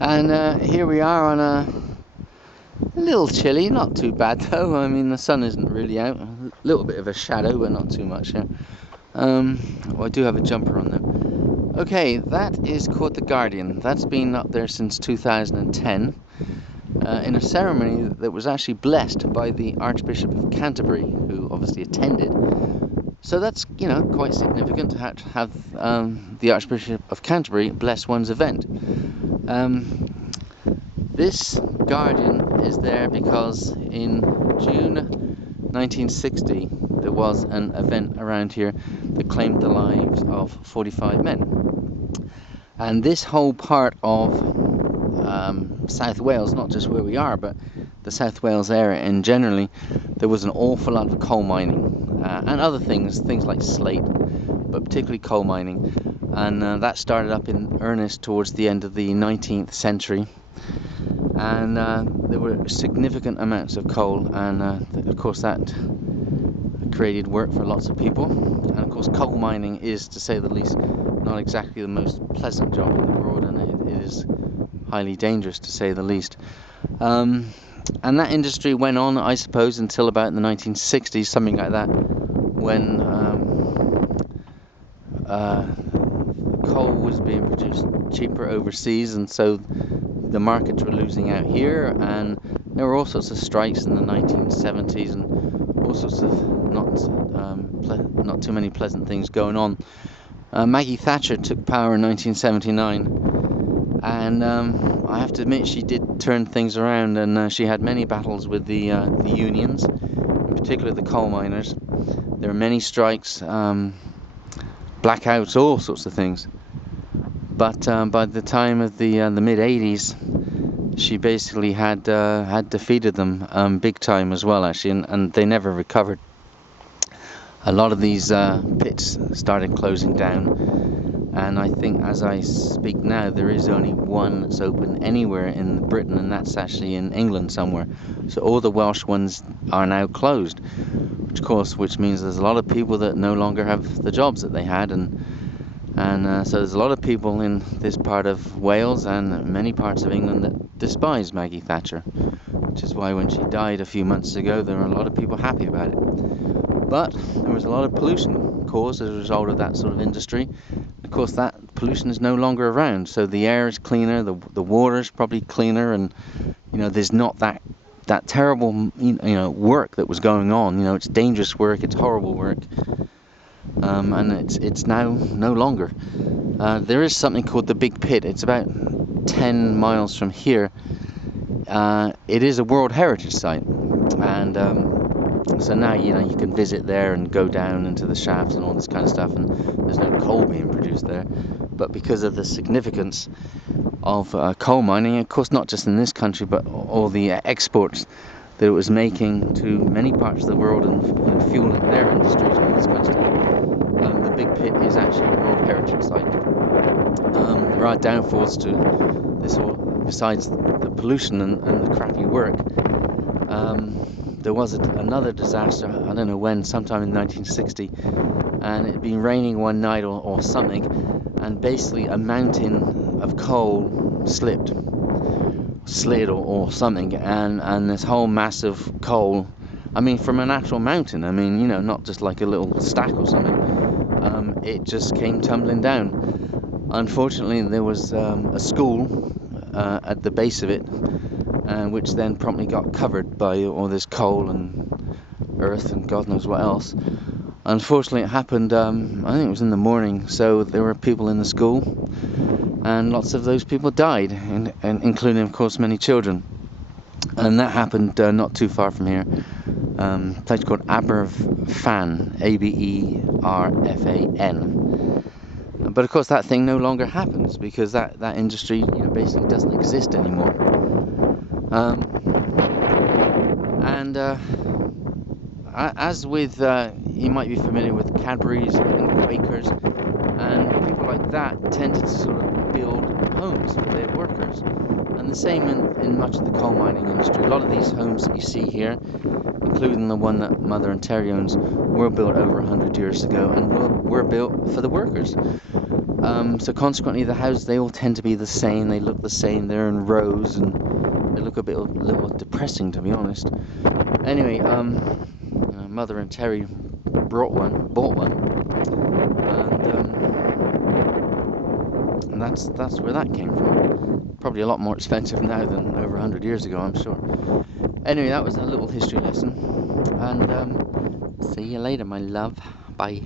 And here we are on a little chilly, not too bad though. I mean, the sun isn't really out. A little bit of a shadow, but not too much here. Well, I do have a jumper on though. Okay, that is called the Guardian. That's been up there since 2010 in a ceremony that was actually blessed by the Archbishop of Canterbury, who obviously attended. So that's, quite significant to have the Archbishop of Canterbury bless one's event. This Guardian is there because in June 1960 there was an event around here that claimed the lives of 45 men. And this whole part of South Wales, not just where we are, but the South Wales area and generally, there was an awful lot of coal mining and other things like slate, but particularly coal mining. And that started up in earnest towards the end of the 19th century. And there were significant amounts of coal, and of course that created work for lots of people. And of course coal mining is, to say the least, not exactly the most pleasant job in the world, and it is highly dangerous, to say the least. And that industry went on, I suppose, until about the 1960s, something like that, when coal was being produced cheaper overseas, and so the markets were losing out here, and there were all sorts of strikes in the 1970s and all sorts of not too many pleasant things going on. Maggie Thatcher took power in 1979, and I have to admit she did turn things around, and she had many battles with the unions, in particular the coal miners. There were many strikes, blackouts, all sorts of things. But by the time of the mid 80s, she basically had defeated them big time as well, actually, and they never recovered. A lot of these pits started closing down, and I think as I speak now, there is only one that's open anywhere in Britain, and that's actually in England somewhere. So all the Welsh ones are now closed, which means there's a lot of people that no longer have the jobs that they had, and so there's a lot of people in this part of Wales and many parts of England that despise Maggie Thatcher, which is why when she died a few months ago, there were a lot of people happy about it. But there was a lot of pollution caused as a result of that sort of industry. Of course, that pollution is no longer around, so the air is cleaner, the water is probably cleaner, and there's not that terrible work that was going on. It's dangerous work, it's horrible work. And it's now no longer. There is something called the Big Pit. It's about 10 miles from here. It is a World Heritage Site, and so now you can visit there and go down into the shafts and all this kind of stuff, and there's no coal being produced there. But because of the significance of coal mining, of course not just in this country, but all the exports that it was making to many parts of the world and fueling their industries and all this kind of stuff, the Big Pit is actually a World Heritage Site. There are downfalls to this, besides the pollution and the crappy work. There was another disaster, I don't know when, sometime in 1960, and it had been raining one night or something, and basically a mountain of coal slid or something, and this whole mass of coal, from an actual mountain, not just like a little stack or something, it just came tumbling down. Unfortunately, there was a school at the base of it, which then promptly got covered by all this coal and earth and God knows what else. Unfortunately, it happened, I think it was in the morning, so there were people in the school, and lots of those people died, and including, of course, many children. And that happened not too far from here, a place called Aberfan, Aberfan. But of course that thing no longer happens because that industry basically doesn't exist anymore. As with, you might be familiar with Cadburys and Quakers, and people like that tended to sort of build homes for their workers. And the same in much of the coal mining industry. A lot of these homes that you see here, including the one that Mother and Terry owns, were built over 100 years ago and were built for the workers. So consequently, the houses, they all tend to be the same. They look the same. They're in rows, and they look a little depressing, to be honest. Anyway, Mother and Terry bought one, and that's where that came from. Probably a lot more expensive now than over 100 years ago, I'm sure. Anyway, that was a little history lesson, and see you later, my love. Bye.